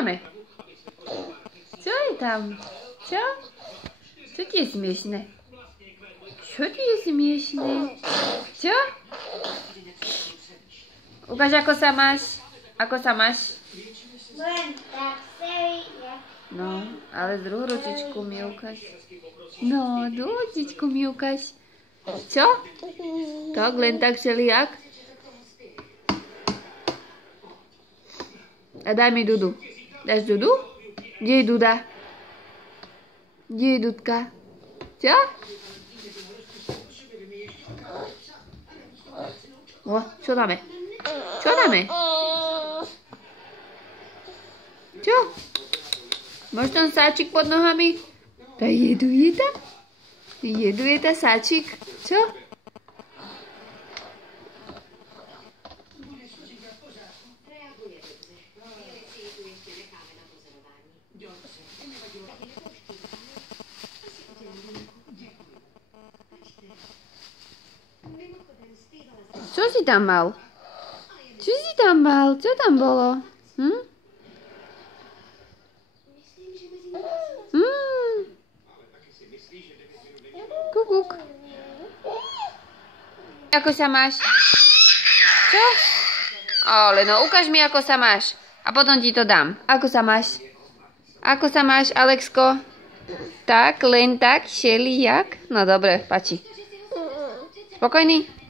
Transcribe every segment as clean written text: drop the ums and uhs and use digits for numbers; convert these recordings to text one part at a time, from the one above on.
dáme? Čo je tam? Čo? Čo ti je smiešné? Čo ti je smiešné? Čo? Ukáž, ako sa máš. Ako sa máš? No, ale druhú ručičku mi ukáž. No, druhú ručičku mi ukáž. Čo? Tak, len tak všelijak? A daj mi Dudu. Dáš Dudu? Kde je Duda? Kde je Dudka? Čo? O, čo dáme? Čo dáme? Čo? Máš tam sáčik pod nohami? To jeduje tam? Jeduje tá sáčik? Čo? Čo si tam mal? Čo si tam mal? Čo tam bolo? Kukuk. Ako sa máš? Čo? Ale no, ukáž mi, ako sa máš. A potom ti to dám. Ako sa máš? Ako sa máš, Alexko? Tak, len tak, všelijak? No dobre, páči. Spokojný?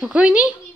Spokojný?